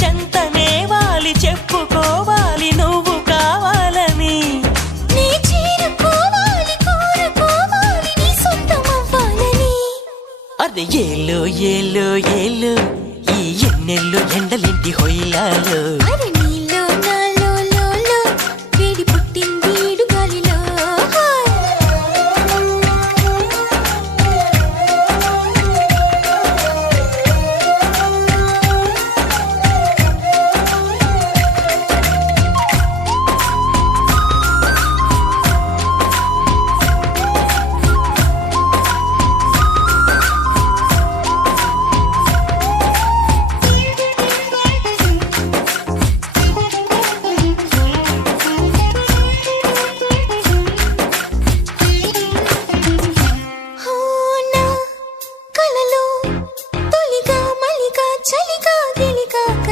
చెంతనే వాలి చెప్పుకోవాలి నువ్వు కావాలని. నీ చేరుకోవాలి కోరుకోవాలి నీ సొంతమవ్వాలని. అరే ఏలో ఏలో ఏలో ఈ ఎన్నెల్లో ఎండలింటి హొయిలాలో. అరే